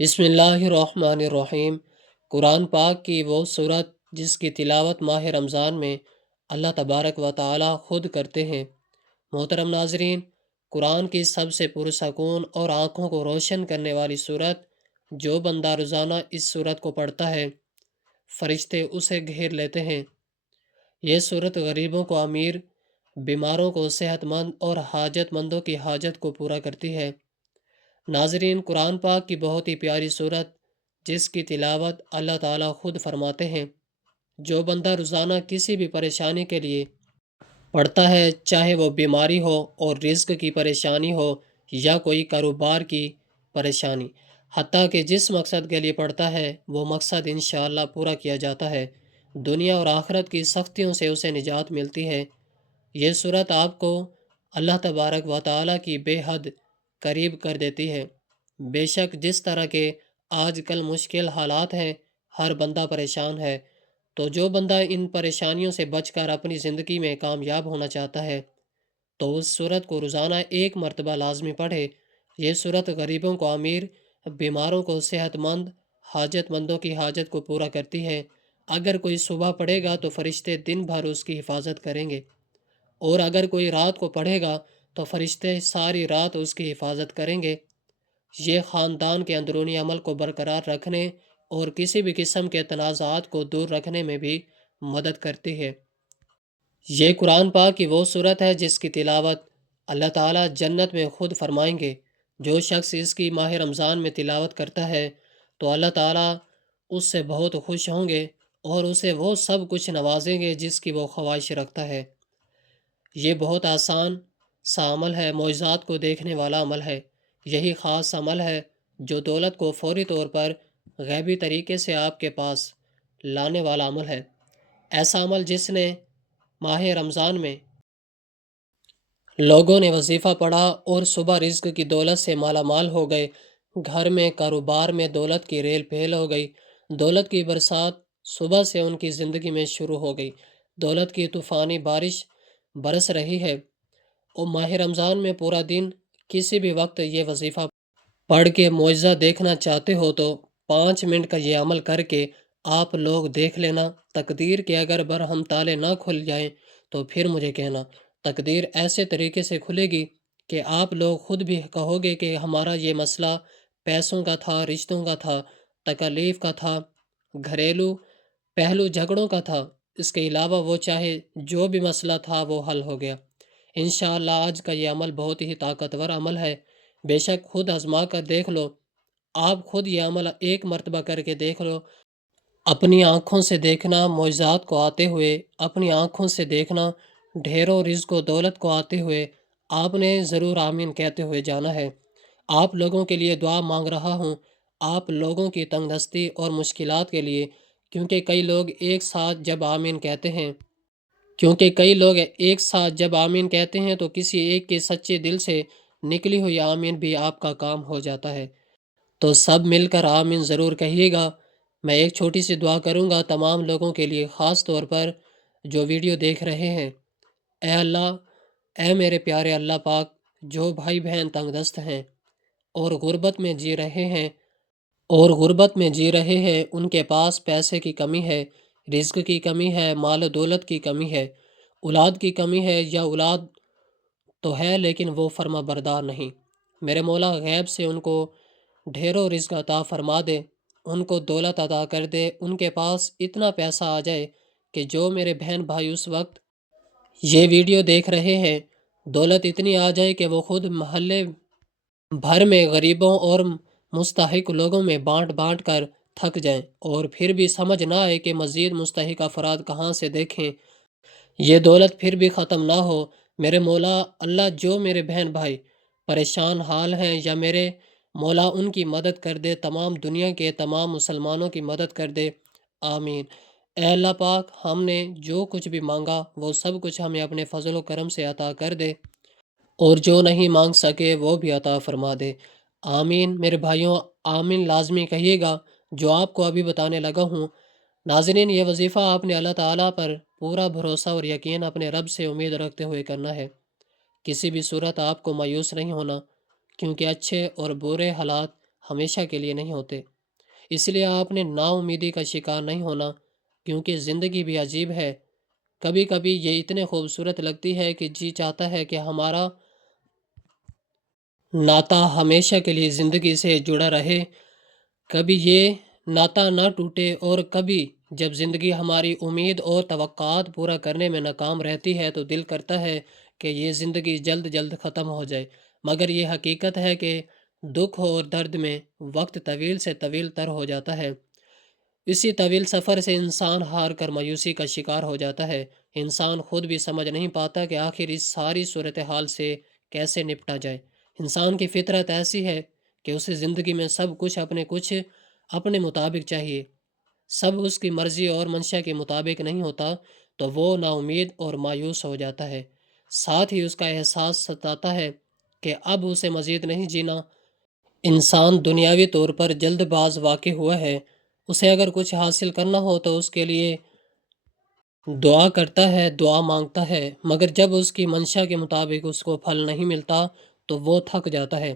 بسم اللہ الرحمن الرحیم۔ قرآن پاک کی وہ صورت جس کی تلاوت ماہ رمضان میں اللہ تبارک و تعالی خود کرتے ہیں۔ محترم ناظرین، قرآن کی سب سے پرسکون اور آنکھوں کو روشن کرنے والی صورت، جو بندہ روزانہ اس صورت کو پڑھتا ہے فرشتے اسے گھیر لیتے ہیں۔ یہ صورت غریبوں کو امیر، بیماروں کو صحت مند اور حاجت مندوں کی حاجت کو پورا کرتی ہے۔ ناظرین، قرآن پاک کی بہت ہی پیاری صورت جس کی تلاوت اللہ تعالیٰ خود فرماتے ہیں۔ جو بندہ روزانہ کسی بھی پریشانی کے لیے پڑھتا ہے، چاہے وہ بیماری ہو اور رزق کی پریشانی ہو یا کوئی کاروبار کی پریشانی، حتیٰ کہ جس مقصد کے لیے پڑھتا ہے وہ مقصد انشاءاللہ پورا کیا جاتا ہے۔ دنیا اور آخرت کی سختیوں سے اسے نجات ملتی ہے۔ یہ صورت آپ کو اللہ تبارک و تعالیٰ کی بے حد قریب کر دیتی ہے۔ بے شک جس طرح کے آج کل مشکل حالات ہیں، ہر بندہ پریشان ہے، تو جو بندہ ان پریشانیوں سے بچ کر اپنی زندگی میں کامیاب ہونا چاہتا ہے تو اس صورت کو روزانہ ایک مرتبہ لازمی پڑھے۔ یہ صورت غریبوں کو امیر، بیماروں کو صحت مند، حاجت مندوں کی حاجت کو پورا کرتی ہے۔ اگر کوئی صبح پڑھے گا تو فرشتے دن بھر اس کی حفاظت کریں گے، اور اگر کوئی رات کو پڑھے گا تو فرشتے ساری رات اس کی حفاظت کریں گے۔ یہ خاندان کے اندرونی عمل کو برقرار رکھنے اور کسی بھی قسم کے تنازعات کو دور رکھنے میں بھی مدد کرتی ہے۔ یہ قرآن پاک کی وہ صورت ہے جس کی تلاوت اللہ تعالیٰ جنت میں خود فرمائیں گے۔ جو شخص اس کی ماہ رمضان میں تلاوت کرتا ہے تو اللہ تعالیٰ اس سے بہت خوش ہوں گے اور اسے وہ سب کچھ نوازیں گے جس کی وہ خواہش رکھتا ہے۔ یہ بہت آسان سا عمل ہے، معجزات کو دیکھنے والا عمل ہے۔ یہی خاص عمل ہے جو دولت کو فوری طور پر غیبی طریقے سے آپ کے پاس لانے والا عمل ہے۔ ایسا عمل جس نے ماہ رمضان میں لوگوں نے وظیفہ پڑھا اور صبح رزق کی دولت سے مالا مال ہو گئے، گھر میں کاروبار میں دولت کی ریل پھیل ہو گئی، دولت کی برسات صبح سے ان کی زندگی میں شروع ہو گئی، دولت کی طوفانی بارش برس رہی ہے۔ اور ماہ رمضان میں پورا دن کسی بھی وقت یہ وظیفہ پڑھ کے معجزہ دیکھنا چاہتے ہو تو 5 منٹ کا یہ عمل کر کے آپ لوگ دیکھ لینا۔ تقدیر کے اگر برہم تالے نہ کھل جائیں تو پھر مجھے کہنا۔ تقدیر ایسے طریقے سے کھلے گی کہ آپ لوگ خود بھی کہو گے کہ ہمارا یہ مسئلہ پیسوں کا تھا، رشتوں کا تھا، تکالیف کا تھا، گھریلو پہلو جھگڑوں کا تھا، اس کے علاوہ وہ چاہے جو بھی مسئلہ تھا وہ حل ہو گیا۔ انشاءاللہ آج کا یہ عمل بہت ہی طاقتور عمل ہے۔ بے شک خود آزما کر دیکھ لو، آپ خود یہ عمل ایک مرتبہ کر کے دیکھ لو، اپنی آنکھوں سے دیکھنا معجزات کو آتے ہوئے، اپنی آنکھوں سے دیکھنا ڈھیروں رزق و دولت کو آتے ہوئے۔ آپ نے ضرور آمین کہتے ہوئے جانا ہے۔ آپ لوگوں کے لیے دعا مانگ رہا ہوں، آپ لوگوں کی تنگ دستی اور مشکلات کے لیے، کیونکہ کئی لوگ ایک ساتھ جب آمین کہتے ہیں تو کسی ایک کے سچے دل سے نکلی ہوئی آمین بھی آپ کا کام ہو جاتا ہے۔ تو سب مل کر آمین ضرور کہیے گا۔ میں ایک چھوٹی سی دعا کروں گا تمام لوگوں کے لیے، خاص طور پر جو ویڈیو دیکھ رہے ہیں۔ اے اللہ، اے میرے پیارے اللہ پاک، جو بھائی بہن تنگ دست ہیں اور غربت میں جی رہے ہیں، ان کے پاس پیسے کی کمی ہے، رزق کی کمی ہے، مال و دولت کی کمی ہے، اولاد کی کمی ہے، یا اولاد تو ہے لیکن وہ فرما بردار نہیں۔ میرے مولا غیب سے ان کو ڈھیروں رزق عطا فرما دے، ان کو دولت عطا کر دے، ان کے پاس اتنا پیسہ آ جائے کہ جو میرے بہن بھائی اس وقت یہ ویڈیو دیکھ رہے ہیں، دولت اتنی آ جائے کہ وہ خود محلے بھر میں غریبوں اور مستحق لوگوں میں بانٹ بانٹ کر تھک جائیں، اور پھر بھی سمجھ نہ آئے کہ مزید مستحق افراد کہاں سے دیکھیں، یہ دولت پھر بھی ختم نہ ہو۔ میرے مولا اللہ، جو میرے بہن بھائی پریشان حال ہیں، یا میرے مولا ان کی مدد کر دے، تمام دنیا کے تمام مسلمانوں کی مدد کر دے، آمین۔ اے اللہ پاک، ہم نے جو کچھ بھی مانگا وہ سب کچھ ہمیں اپنے فضل و کرم سے عطا کر دے، اور جو نہیں مانگ سکے وہ بھی عطا فرما دے، آمین۔ میرے بھائیوں، آمین لازمی کہیے گا جو آپ کو ابھی بتانے لگا ہوں۔ ناظرین، یہ وظیفہ آپ نے اللہ تعالیٰ پر پورا بھروسہ اور یقین اپنے رب سے امید رکھتے ہوئے کرنا ہے۔ کسی بھی صورت آپ کو مایوس نہیں ہونا، کیونکہ اچھے اور برے حالات ہمیشہ کے لیے نہیں ہوتے۔ اس لیے آپ نے نا امیدی کا شکار نہیں ہونا، کیونکہ زندگی بھی عجیب ہے۔ کبھی کبھی یہ اتنے خوبصورت لگتی ہے کہ جی چاہتا ہے کہ ہمارا ناتا ہمیشہ کے لیے زندگی سے جڑا رہے، کبھی یہ ناتا نہ ٹوٹے، اور کبھی جب زندگی ہماری امید اور توقعات پورا کرنے میں ناکام رہتی ہے تو دل کرتا ہے کہ یہ زندگی جلد جلد ختم ہو جائے۔ مگر یہ حقیقت ہے کہ دکھ اور درد میں وقت طویل سے طویل تر ہو جاتا ہے۔ اسی طویل سفر سے انسان ہار کر مایوسی کا شکار ہو جاتا ہے۔ انسان خود بھی سمجھ نہیں پاتا کہ آخر اس ساری صورتحال سے کیسے نپٹا جائے۔ انسان کی فطرت ایسی ہے کہ اسے زندگی میں سب کچھ اپنے مطابق چاہیے۔ سب اس کی مرضی اور منشا کے مطابق نہیں ہوتا تو وہ نا امید اور مایوس ہو جاتا ہے۔ ساتھ ہی اس کا احساس ستاتا ہے کہ اب اسے مزید نہیں جینا۔ انسان دنیاوی طور پر جلد باز واقع ہوا ہے۔ اسے اگر کچھ حاصل کرنا ہو تو اس کے لیے دعا کرتا ہے، دعا مانگتا ہے، مگر جب اس کی منشا کے مطابق اس کو پھل نہیں ملتا تو وہ تھک جاتا ہے۔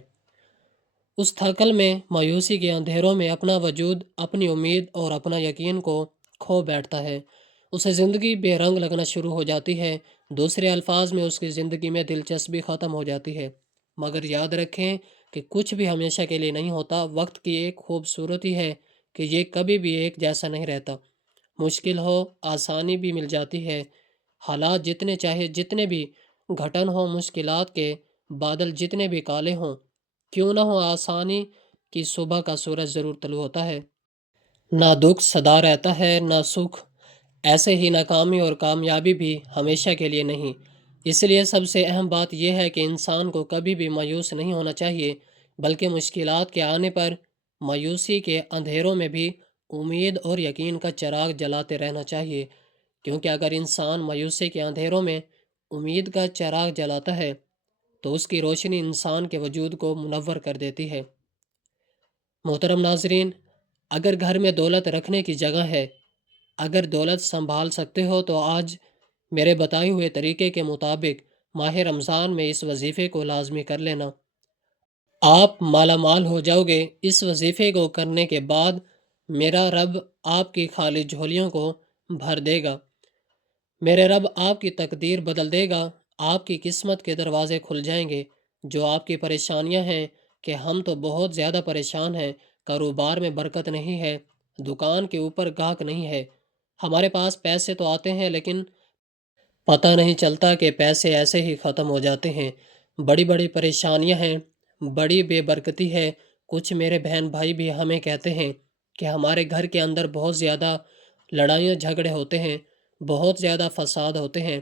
اس تھکل میں، مایوسی کے اندھیروں میں اپنا وجود، اپنی امید اور اپنا یقین کو کھو بیٹھتا ہے۔ اسے زندگی بے رنگ لگنا شروع ہو جاتی ہے۔ دوسرے الفاظ میں اس کی زندگی میں دلچسپی ختم ہو جاتی ہے۔ مگر یاد رکھیں کہ کچھ بھی ہمیشہ کے لیے نہیں ہوتا۔ وقت کی ایک خوبصورتی ہے کہ یہ کبھی بھی ایک جیسا نہیں رہتا۔ مشکل ہو، آسانی بھی مل جاتی ہے۔ حالات جتنے چاہے جتنے بھی گھٹن ہوں، مشکلات کے بادل جتنے بھی کالے ہوں کیوں نہ ہو، آسانی کی صبح کا سورج ضرور طلوع ہوتا ہے۔ نہ دکھ سدا رہتا ہے، نہ سکھ۔ ایسے ہی ناکامی اور کامیابی بھی ہمیشہ کے لیے نہیں۔ اس لیے سب سے اہم بات یہ ہے کہ انسان کو کبھی بھی مایوس نہیں ہونا چاہیے، بلکہ مشکلات کے آنے پر مایوسی کے اندھیروں میں بھی امید اور یقین کا چراغ جلاتے رہنا چاہیے، کیونکہ اگر انسان مایوسی کے اندھیروں میں امید کا چراغ جلاتا ہے تو اس کی روشنی انسان کے وجود کو منور کر دیتی ہے۔ محترم ناظرین، اگر گھر میں دولت رکھنے کی جگہ ہے، اگر دولت سنبھال سکتے ہو تو آج میرے بتائے ہوئے طریقے کے مطابق ماہ رمضان میں اس وظیفے کو لازمی کر لینا۔ آپ مالا مال ہو جاؤ گے۔ اس وظیفے کو کرنے کے بعد میرا رب آپ کی خالی جھولیوں کو بھر دے گا۔ میرے رب آپ کی تقدیر بدل دے گا۔ آپ کی قسمت کے دروازے کھل جائیں گے۔ جو آپ کی پریشانیاں ہیں کہ ہم تو بہت زیادہ پریشان ہیں، کاروبار میں برکت نہیں ہے، دکان کے اوپر گاہک نہیں ہے، ہمارے پاس پیسے تو آتے ہیں لیکن پتہ نہیں چلتا کہ پیسے ایسے ہی ختم ہو جاتے ہیں، بڑی بڑی پریشانیاں ہیں، بڑی بے برکتی ہے۔ کچھ میرے بہن بھائی بھی ہمیں کہتے ہیں کہ ہمارے گھر کے اندر بہت زیادہ لڑائیاں جھگڑے ہوتے ہیں، بہت زیادہ فساد ہوتے ہیں،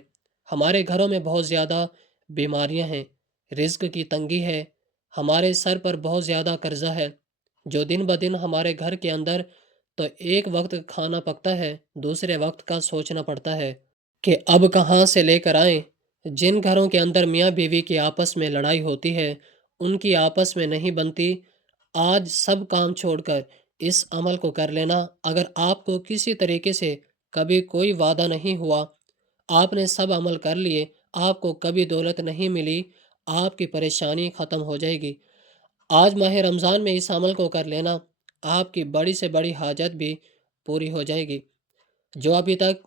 ہمارے گھروں میں بہت زیادہ بیماریاں ہیں، رزق کی تنگی ہے، ہمارے سر پر بہت زیادہ قرضہ ہے۔ جو دن بدن ہمارے گھر کے اندر تو ایک وقت کھانا پکتا ہے، دوسرے وقت کا سوچنا پڑتا ہے کہ اب کہاں سے لے کر آئیں۔ جن گھروں کے اندر میاں بیوی کی آپس میں لڑائی ہوتی ہے، ان کی آپس میں نہیں بنتی۔ آج سب کام چھوڑ کر اس عمل کو کر لینا۔ اگر آپ کو کسی طریقے سے کبھی کوئی وعدہ نہیں ہوا، آپ نے سب عمل کر لیے، آپ کو کبھی دولت نہیں ملی، آپ کی پریشانی ختم ہو جائے گی۔ آج ماہ رمضان میں اس عمل کو کر لینا، آپ کی بڑی سے بڑی حاجت بھی پوری ہو جائے گی۔ جو ابھی تک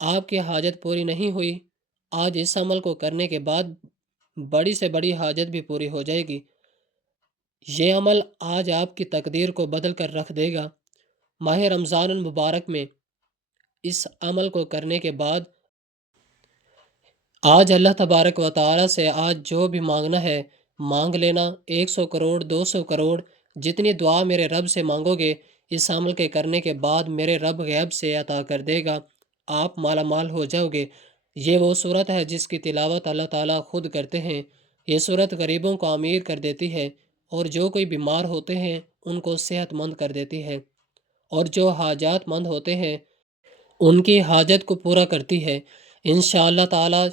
آپ کی حاجت پوری نہیں ہوئی، آج اس عمل کو کرنے کے بعد بڑی سے بڑی حاجت بھی پوری ہو جائے گی۔ یہ عمل آج آپ کی تقدیر کو بدل کر رکھ دے گا۔ ماہ رمضان المبارک میں اس عمل کو کرنے کے بعد آج اللہ تبارک و تعالی سے آج جو بھی مانگنا ہے مانگ لینا۔ 100 کروڑ، 200 کروڑ، جتنی دعا میرے رب سے مانگو گے، اس عمل کے کرنے کے بعد میرے رب غیب سے عطا کر دے گا، آپ مالا مال ہو جاؤ گے۔ یہ وہ صورت ہے جس کی تلاوت اللہ تعالیٰ خود کرتے ہیں۔ یہ صورت غریبوں کو امیر کر دیتی ہے، اور جو کوئی بیمار ہوتے ہیں ان کو صحت مند کر دیتی ہے، اور جو حاجات مند ہوتے ہیں ان کی حاجت کو پورا کرتی ہے۔ انشاءاللہ تعالیٰ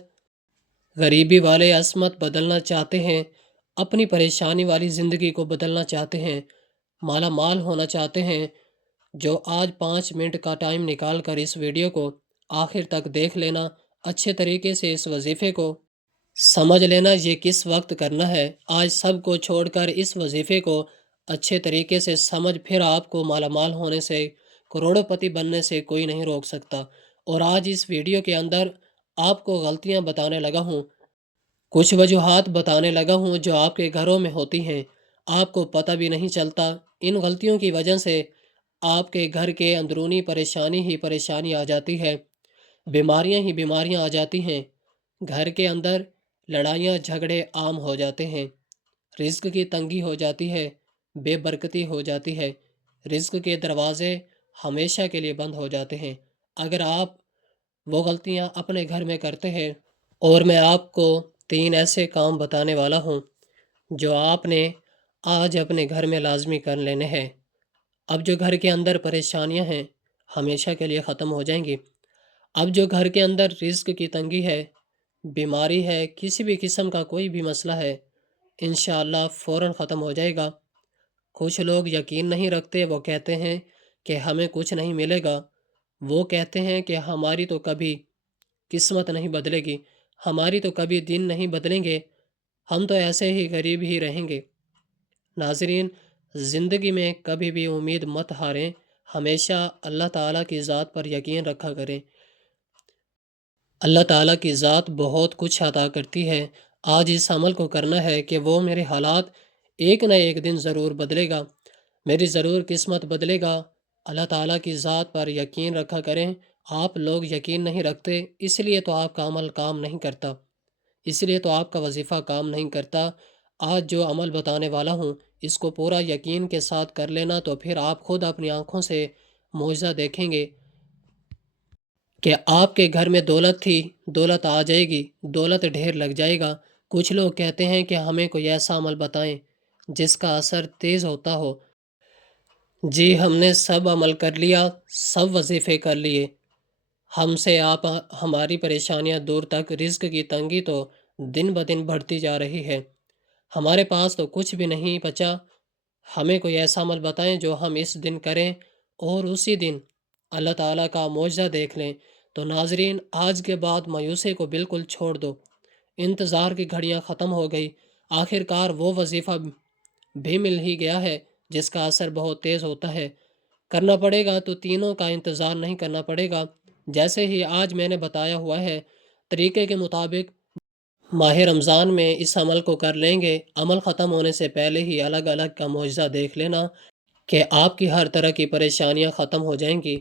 غریبی والے عصمت بدلنا چاہتے ہیں، اپنی پریشانی والی زندگی کو بدلنا چاہتے ہیں، مالا مال ہونا چاہتے ہیں، جو آج 5 منٹ کا ٹائم نکال کر اس ویڈیو کو آخر تک دیکھ لینا، اچھے طریقے سے اس وظیفے کو سمجھ لینا یہ کس وقت کرنا ہے۔ آج سب کو چھوڑ کر اس وظیفے کو اچھے طریقے سے سمجھ، پھر آپ کو مالا مال ہونے سے، کروڑوں پتی بننے سے کوئی نہیں روک سکتا۔ اور آج اس ویڈیو کے اندر آپ کو غلطیاں بتانے لگا ہوں، کچھ وجوہات بتانے لگا ہوں جو آپ کے گھروں میں ہوتی ہیں، آپ کو پتہ بھی نہیں چلتا۔ ان غلطیوں کی وجہ سے آپ کے گھر کے اندرونی پریشانی ہی پریشانی آ جاتی ہے، بیماریاں ہی بیماریاں آ جاتی ہیں، گھر کے اندر لڑائیاں جھگڑے عام ہو جاتے ہیں، رزق کی تنگی ہو جاتی ہے، بے برکتی ہو جاتی ہے، رزق کے دروازے ہمیشہ کے لیے بند ہو جاتے ہیں اگر آپ وہ غلطیاں اپنے گھر میں کرتے ہیں۔ اور میں آپ کو 3 ایسے کام بتانے والا ہوں جو آپ نے آج اپنے گھر میں لازمی کر لینے ہیں۔ اب جو گھر کے اندر پریشانیاں ہیں ہمیشہ کے لیے ختم ہو جائیں گی۔ اب جو گھر کے اندر رزق کی تنگی ہے، بیماری ہے، کسی بھی قسم کا کوئی بھی مسئلہ ہے، انشاءاللہ فوراً ختم ہو جائے گا۔ کچھ لوگ یقین نہیں رکھتے، وہ کہتے ہیں کہ ہمیں کچھ نہیں ملے گا، وہ کہتے ہیں کہ ہماری تو کبھی قسمت نہیں بدلے گی، ہماری تو کبھی دن نہیں بدلیں گے، ہم تو ایسے ہی غریب ہی رہیں گے۔ ناظرین، زندگی میں کبھی بھی امید مت ہاریں، ہمیشہ اللہ تعالیٰ کی ذات پر یقین رکھا کریں۔ اللہ تعالیٰ کی ذات بہت کچھ عطا کرتی ہے۔ آج اس عمل کو کرنا ہے کہ وہ میرے حالات ایک نہ ایک دن ضرور بدلے گا، میری ضرور قسمت بدلے گا۔ اللہ تعالیٰ کی ذات پر یقین رکھا کریں۔ آپ لوگ یقین نہیں رکھتے، اس لیے تو آپ کا عمل کام نہیں کرتا، اس لیے تو آپ کا وظیفہ کام نہیں کرتا۔ آج جو عمل بتانے والا ہوں، اس کو پورا یقین کے ساتھ کر لینا، تو پھر آپ خود اپنی آنکھوں سے معجزہ دیکھیں گے کہ آپ کے گھر میں دولت تھی، دولت آ جائے گی، دولت ڈھیر لگ جائے گا۔ کچھ لوگ کہتے ہیں کہ ہمیں کوئی ایسا عمل بتائیں جس کا اثر تیز ہوتا ہو۔ جی، ہم نے سب عمل کر لیا، سب وظیفے کر لیے، ہم سے آپ ہماری پریشانیاں دور تک، رزق کی تنگی تو دن بدن بڑھتی جا رہی ہے، ہمارے پاس تو کچھ بھی نہیں بچا۔ ہمیں کوئی ایسا عمل بتائیں جو ہم اس دن کریں اور اسی دن اللہ تعالیٰ کا معجزہ دیکھ لیں۔ تو ناظرین، آج کے بعد مایوسی کو بالکل چھوڑ دو، انتظار کی گھڑیاں ختم ہو گئی، آخر کار وہ وظیفہ بھی مل ہی گیا ہے جس کا اثر بہت تیز ہوتا ہے۔ کرنا پڑے گا تو تینوں کا انتظار نہیں کرنا پڑے گا، جیسے ہی آج میں نے بتایا ہوا ہے طریقے کے مطابق ماہ رمضان میں اس عمل کو کر لیں گے، عمل ختم ہونے سے پہلے ہی الگ الگ کا معجزہ دیکھ لینا کہ آپ کی ہر طرح کی پریشانیاں ختم ہو جائیں گی،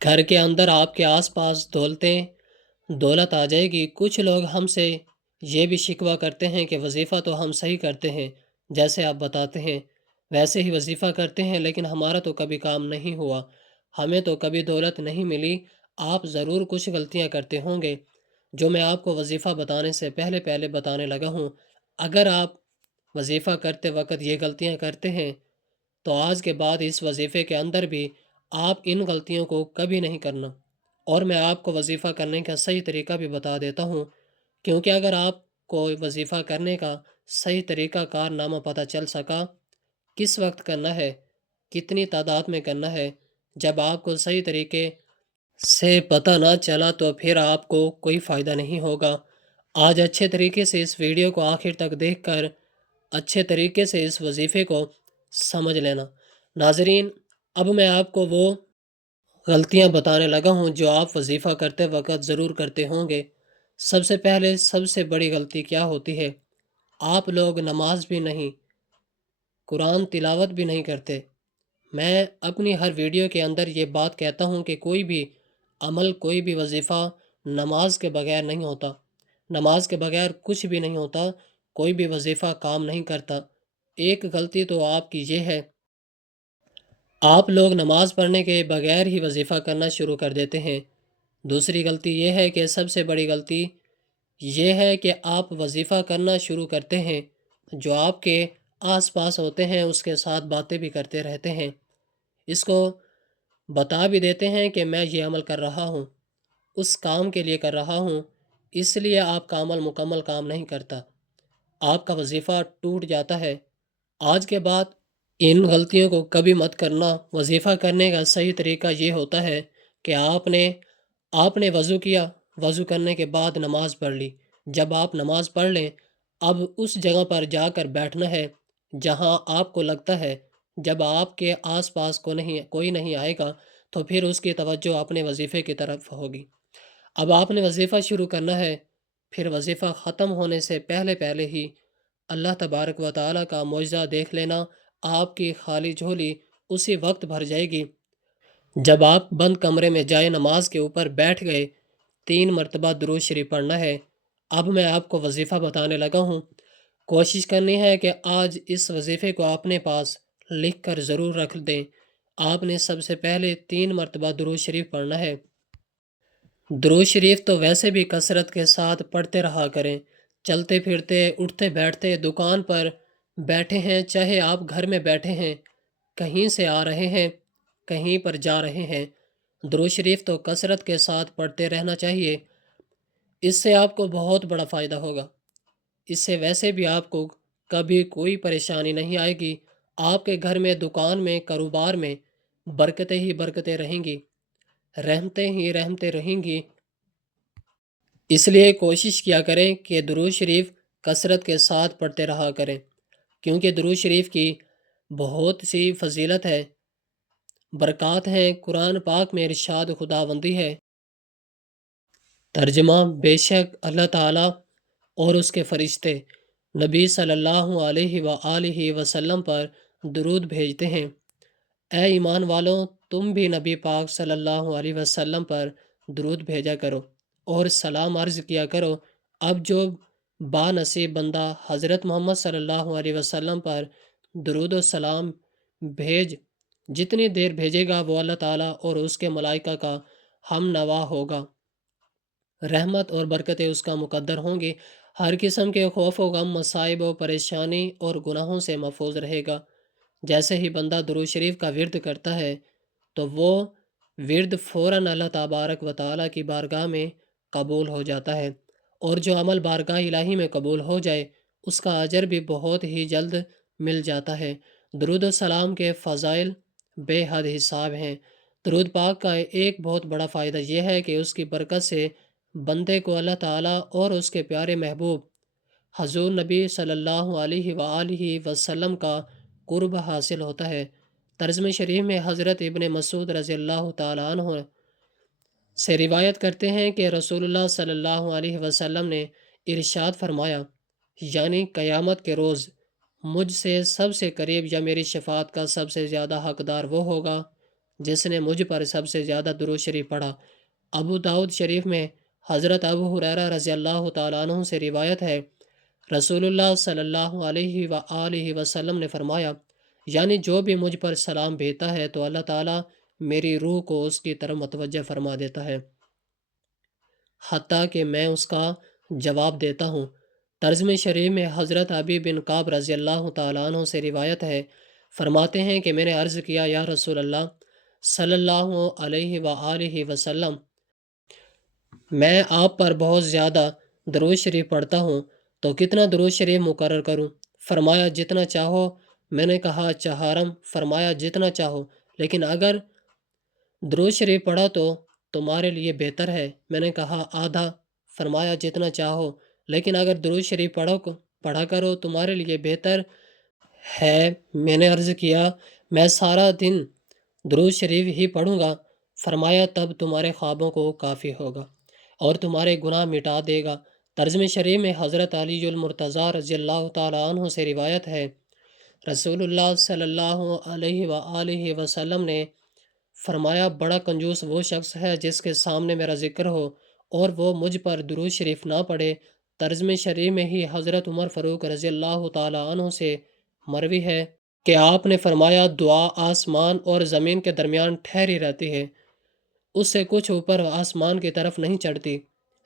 گھر کے اندر آپ کے آس پاس دولت آ جائے گی۔ کچھ لوگ ہم سے یہ بھی شکوہ کرتے ہیں کہ وظیفہ تو ہم صحیح کرتے ہیں، جیسے آپ بتاتے ہیں ویسے ہی وظیفہ کرتے ہیں، لیکن ہمارا تو کبھی کام نہیں ہوا، ہمیں تو کبھی دولت نہیں ملی۔ آپ ضرور کچھ غلطیاں کرتے ہوں گے جو میں آپ کو وظیفہ بتانے سے پہلے پہلے بتانے لگا ہوں۔ اگر آپ وظیفہ کرتے وقت یہ غلطیاں کرتے ہیں تو آج کے بعد اس وظیفے کے اندر بھی آپ ان غلطیوں کو کبھی نہیں کرنا۔ اور میں آپ کو وظیفہ کرنے کا صحیح طریقہ بھی بتا دیتا ہوں، کیونکہ اگر آپ کو وظیفہ کرنے کا صحیح طریقہ کارنامہ پتہ چل سکا، کس وقت کرنا ہے، کتنی تعداد میں کرنا ہے، جب آپ کو صحیح طریقے سے پتہ نہ چلا تو پھر آپ کو کوئی فائدہ نہیں ہوگا۔ آج اچھے طریقے سے اس ویڈیو کو آخر تک دیکھ کر اچھے طریقے سے اس وظیفے کو سمجھ لینا۔ ناظرین، اب میں آپ کو وہ غلطیاں بتانے لگا ہوں جو آپ وظیفہ کرتے وقت ضرور کرتے ہوں گے۔ سب سے پہلے سب سے بڑی غلطی کیا ہوتی ہے؟ آپ لوگ نماز بھی نہیں، قرآن تلاوت بھی نہیں کرتے۔ میں اپنی ہر ویڈیو کے اندر یہ بات کہتا ہوں کہ کوئی بھی عمل، کوئی بھی وظیفہ نماز کے بغیر نہیں ہوتا، نماز کے بغیر کچھ بھی نہیں ہوتا، کوئی بھی وظیفہ کام نہیں کرتا۔ ایک غلطی تو آپ کی یہ ہے، آپ لوگ نماز پڑھنے کے بغیر ہی وظیفہ کرنا شروع کر دیتے ہیں۔ دوسری غلطی یہ ہے کہ سب سے بڑی غلطی یہ ہے کہ آپ وظیفہ کرنا شروع کرتے ہیں، جو آپ کے آس پاس ہوتے ہیں اس کے ساتھ باتیں بھی کرتے رہتے ہیں، اس کو بتا بھی دیتے ہیں کہ میں یہ عمل کر رہا ہوں، اس کام کے لیے کر رہا ہوں، اس لیے آپ کا عمل مکمل کام نہیں کرتا، آپ کا وظیفہ ٹوٹ جاتا ہے۔ آج کے بعد ان غلطیوں کو کبھی مت کرنا۔ وظیفہ کرنے کا صحیح طریقہ یہ ہوتا ہے کہ آپ نے وضو کیا، وضو کرنے کے بعد نماز پڑھ لی۔ جب آپ نماز پڑھ لیں، اب اس جگہ پر جا کر بیٹھنا ہے جہاں آپ کو لگتا ہے جب آپ کے آس پاس کوئی نہیں آئے گا تو پھر اس کی توجہ اپنے وظیفے کی طرف ہوگی۔ اب آپ نے وظیفہ شروع کرنا ہے، پھر وظیفہ ختم ہونے سے پہلے پہلے ہی اللہ تبارک و تعالیٰ کا معجزہ دیکھ لینا، آپ کی خالی جھولی اسی وقت بھر جائے گی جب آپ بند کمرے میں جائے نماز کے اوپر بیٹھ گئے۔ 3 مرتبہ درود شریف پڑھنا ہے۔ اب میں آپ کو وظیفہ بتانے لگا ہوں، کوشش کرنی ہے کہ آج اس وظیفے کو اپنے پاس لکھ کر ضرور رکھ دیں۔ آپ نے سب سے پہلے 3 مرتبہ درود شریف پڑھنا ہے۔ درود شریف تو ویسے بھی کثرت کے ساتھ پڑھتے رہا کریں، چلتے پھرتے، اٹھتے بیٹھتے، دکان پر بیٹھے ہیں، چاہے آپ گھر میں بیٹھے ہیں، کہیں سے آ رہے ہیں، کہیں پر جا رہے ہیں، درود شریف تو کثرت کے ساتھ پڑھتے رہنا چاہیے۔ اس سے آپ کو بہت بڑا فائدہ ہوگا۔ اس سے ویسے بھی آپ کو کبھی کوئی پریشانی نہیں آئے گی۔ آپ کے گھر میں، دکان میں، کاروبار میں برکتیں ہی برکتیں رہیں گی، رحمتیں ہی رحمتیں رہیں گی۔ اس لیے کوشش کیا کریں کہ درود شریف کثرت کے ساتھ پڑھتے رہا کریں، کیونکہ درود شریف کی بہت سی فضیلت ہے، برکات ہیں۔ قرآن پاک میں ارشاد خداوندی ہے، ترجمہ: بے شک اللہ تعالیٰ اور اس کے فرشتے نبی صلی اللہ علیہ وآلہ وسلم پر درود بھیجتے ہیں۔ اے ایمان والوں، تم بھی نبی پاک صلی اللہ علیہ وسلم پر درود بھیجا کرو اور سلام عرض کیا کرو۔ اب جو با نصیب بندہ حضرت محمد صلی اللہ علیہ وسلم پر درود و سلام جتنی دیر بھیجے گا، وہ اللہ تعالیٰ اور اس کے ملائکہ کا ہم نوا ہوگا، رحمت اور برکتیں اس کا مقدر ہوں گی، ہر قسم کے خوف و غم، مصائب و پریشانی اور گناہوں سے محفوظ رہے گا۔ جیسے ہی بندہ درود شریف کا ورد کرتا ہے تو وہ ورد فوراً اللہ تبارک و تعالیٰ کی بارگاہ میں قبول ہو جاتا ہے، اور جو عمل بارگاہ الہی میں قبول ہو جائے اس کا اجر بھی بہت ہی جلد مل جاتا ہے۔ درود و سلام کے فضائل بے حد حساب ہیں۔ درود پاک کا ایک بہت بڑا فائدہ یہ ہے کہ اس کی برکت سے بندے کو اللہ تعالیٰ اور اس کے پیارے محبوب حضور نبی صلی اللہ علیہ وآلہ وسلم کا قرب حاصل ہوتا ہے۔ ترجمہ شریف میں حضرت ابن مسعود رضی اللہ تعالیٰ عنہ سے روایت کرتے ہیں کہ رسول اللہ صلی اللہ علیہ وسلم نے ارشاد فرمایا، یعنی قیامت کے روز مجھ سے سب سے قریب یا میری شفاعت کا سب سے زیادہ حقدار وہ ہوگا جس نے مجھ پر سب سے زیادہ درود شریف پڑھا۔ ابو داؤد شریف میں حضرت ابو ہریرہ رضی اللہ تعالیٰ عنہ سے روایت ہے، رسول اللہ صلی اللہ علیہ وآلہ وسلم نے فرمایا، یعنی جو بھی مجھ پر سلام بھیجتا ہے تو اللہ تعالیٰ میری روح کو اس کی طرف متوجہ فرما دیتا ہے، حتیٰ کہ میں اس کا جواب دیتا ہوں۔ ترجمہ شریف میں حضرت ابی بن کعب رضی اللہ تعالیٰ عنہ سے روایت ہے، فرماتے ہیں کہ میں نے عرض کیا، یا رسول اللہ صلی اللہ علیہ وآلہ وسلم، میں آپ پر بہت زیادہ درود شریف پڑھتا ہوں، تو کتنا درود شریف مقرر کروں؟ فرمایا جتنا چاہو۔ میں نے کہا چہارم؟ فرمایا جتنا چاہو، لیکن اگر درود شریف پڑھا تو تمہارے لیے بہتر ہے۔ میں نے کہا آدھا؟ فرمایا جتنا چاہو، لیکن اگر درود شریف پڑھا کرو تمہارے لیے بہتر ہے۔ میں نے عرض کیا، میں سارا دن درود شریف ہی پڑھوں گا۔ فرمایا تب تمہارے خوابوں کو کافی ہوگا اور تمہارے گناہ مٹا دے گا۔ ترجمہ شریف میں حضرت علی المرتضیٰ رضی اللہ تعالیٰ عنہ سے روایت ہے، رسول اللہ صلی اللہ علیہ وآلہ وسلم نے فرمایا، بڑا کنجوس وہ شخص ہے جس کے سامنے میرا ذکر ہو اور وہ مجھ پر درود شریف نہ پڑھے۔ ترجمہ شریف میں ہی حضرت عمر فاروق رضی اللہ تعالیٰ عنہ سے مروی ہے کہ آپ نے فرمایا، دعا آسمان اور زمین کے درمیان ٹھہری رہتی ہے، اس سے کچھ اوپر آسمان کی طرف نہیں چڑھتی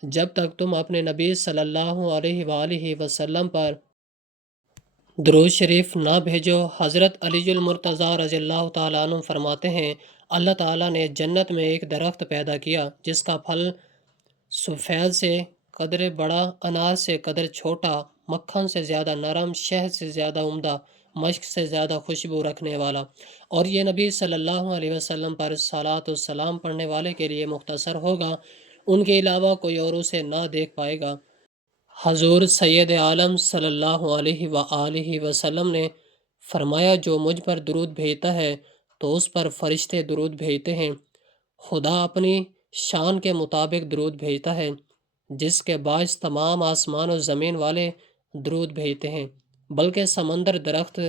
جب تک تم اپنے نبی صلی اللہ علیہ وآلہ وسلم پر درود شریف نہ بھیجو۔ حضرت علی المرتضیٰ رضی اللہ تعالیٰ عنہ فرماتے ہیں، اللہ تعالیٰ نے جنت میں ایک درخت پیدا کیا جس کا پھل سفید سے قدر بڑا، انار سے قدر چھوٹا، مکھن سے زیادہ نرم، شہد سے زیادہ عمدہ، مشک سے زیادہ خوشبو رکھنے والا، اور یہ نبی صلی اللہ علیہ وسلم پر صلاۃ و سلام پڑھنے والے کے لیے مختصر ہوگا، ان کے علاوہ کوئی اور اسے نہ دیکھ پائے گا۔ حضور سید عالم صلی اللہ علیہ وآلہ وسلم نے فرمایا جو مجھ پر درود بھیجتا ہے تو اس پر فرشتے درود بھیجتے ہیں۔ خدا اپنی شان کے مطابق درود بھیجتا ہے، جس کے باعث تمام آسمان و زمین والے درود بھیجتے ہیں، بلکہ سمندر درخت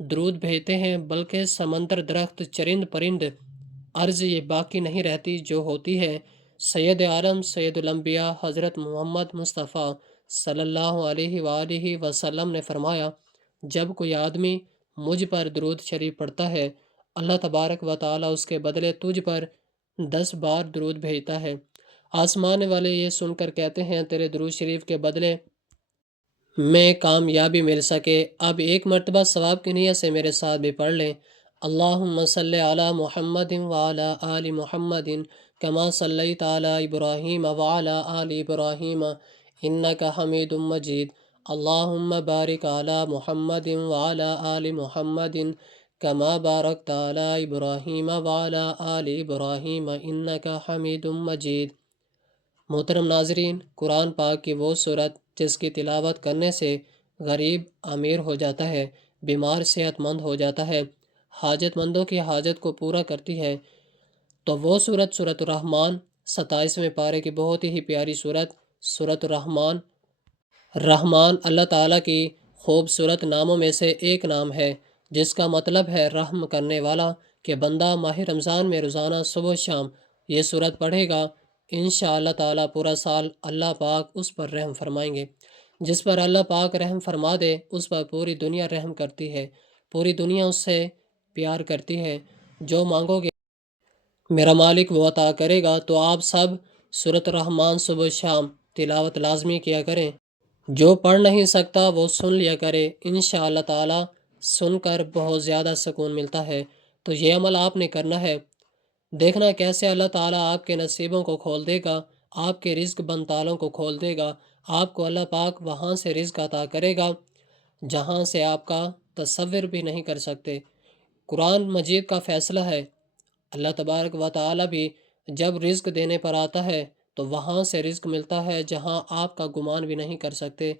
درود بھیجتے ہیں، بلکہ سمندر درخت چرند پرند عرض یہ باقی نہیں رہتی جو ہوتی ہے۔ سید عالم سید الانبیاء حضرت محمد مصطفیٰ صلی اللہ علیہ وآلہ وسلم نے فرمایا، جب کوئی آدمی مجھ پر درود شریف پڑھتا ہے، اللہ تبارک و تعالیٰ اس کے بدلے تجھ پر 10 بار درود بھیجتا ہے۔ آسمان والے یہ سن کر کہتے ہیں تیرے درود شریف کے بدلے میں کامیابی مل سکے، اب ایک مرتبہ ثواب کی نیت سے میرے ساتھ بھی پڑھ لیں۔ اللہم صلی علی محمد وعلی آل محمد کما صلیت علی ابراہیم وعلی آل ابراہیم انک حمید مجید۔ اللہم بارک علی محمد وعلی آل محمد کما بارکت علی ابراہیم وعلی آل ابراہیم انک حمید مجید۔ محترم ناظرین، قرآن پاک کی وہ سورت جس کی تلاوت کرنے سے غریب امیر ہو جاتا ہے، بیمار صحت مند ہو جاتا ہے، حاجت مندوں کی حاجت کو پورا کرتی ہے، تو وہ سورت الرحمن 27ویں پارے کی بہت ہی پیاری سورت الرحمن۔ رحمان اللہ تعالیٰ کی خوبصورت ناموں میں سے ایک نام ہے، جس کا مطلب ہے رحم کرنے والا، کہ بندہ ماہ رمضان میں روزانہ صبح و شام یہ سورت پڑھے گا، انشاءاللہ تعالیٰ پورا سال اللہ پاک اس پر رحم فرمائیں گے۔ جس پر اللہ پاک رحم فرما دے اس پر پوری دنیا رحم کرتی ہے، پوری دنیا اس سے پیار کرتی ہے۔ جو مانگو گے میرا مالک وہ عطا کرے گا۔ تو آپ سب سورت الرحمن صبح و شام تلاوت لازمی کیا کریں۔ جو پڑھ نہیں سکتا وہ سن لیا کرے، انشاءاللہ تعالیٰ سن کر بہت زیادہ سکون ملتا ہے۔ تو یہ عمل آپ نے کرنا ہے، دیکھنا کیسے اللہ تعالیٰ آپ کے نصیبوں کو کھول دے گا، آپ کے رزق بند تالوں کو کھول دے گا، آپ کو اللہ پاک وہاں سے رزق عطا کرے گا جہاں سے آپ کا تصور بھی نہیں کر سکتے۔ قرآن مجید کا فیصلہ ہے، اللہ تبارک و تعالیٰ بھی جب رزق دینے پر آتا ہے تو وہاں سے رزق ملتا ہے جہاں آپ کا گمان بھی نہیں کر سکتے۔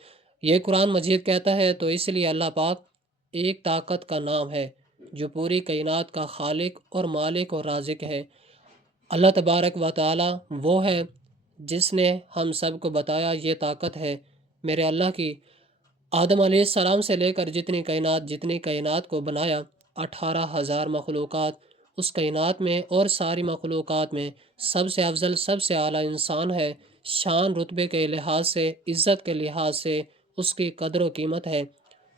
یہ قرآن مجید کہتا ہے، تو اس لیے اللہ پاک ایک طاقت کا نام ہے جو پوری کائنات کا خالق اور مالک اور رازق ہے۔ اللہ تبارک و تعالیٰ وہ ہے جس نے ہم سب کو بتایا یہ طاقت ہے میرے اللہ کی۔ آدم علیہ السلام سے لے کر جتنی کائنات کو بنایا، 18,000 مخلوقات اس کائنات میں اور ساری مخلوقات میں سب سے افضل سب سے اعلیٰ انسان ہے۔ شان رتبے کے لحاظ سے، عزت کے لحاظ سے اس کی قدر و قیمت ہے۔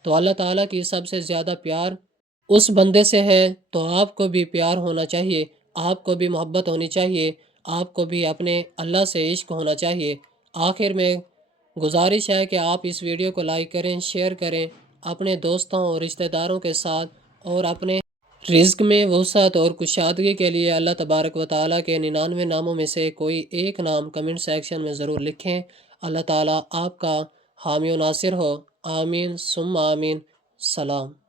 تو اللہ تعالیٰ کی سب سے زیادہ پیار اس بندے سے ہے، تو آپ کو بھی پیار ہونا چاہیے، آپ کو بھی محبت ہونی چاہیے، آپ کو بھی اپنے اللہ سے عشق ہونا چاہیے۔ آخر میں گزارش ہے کہ آپ اس ویڈیو کو لائک کریں، شیئر کریں اپنے دوستوں اور رشتہ داروں کے ساتھ، اور اپنے رزق میں وسعت اور کشادگی کے لیے اللہ تبارک و تعالیٰ کے 99 ناموں میں سے کوئی ایک نام کمنٹ سیکشن میں ضرور لکھیں۔ اللہ تعالیٰ آپ کا حامی و ناصر ہو، آمین ثم آمین۔ سلام۔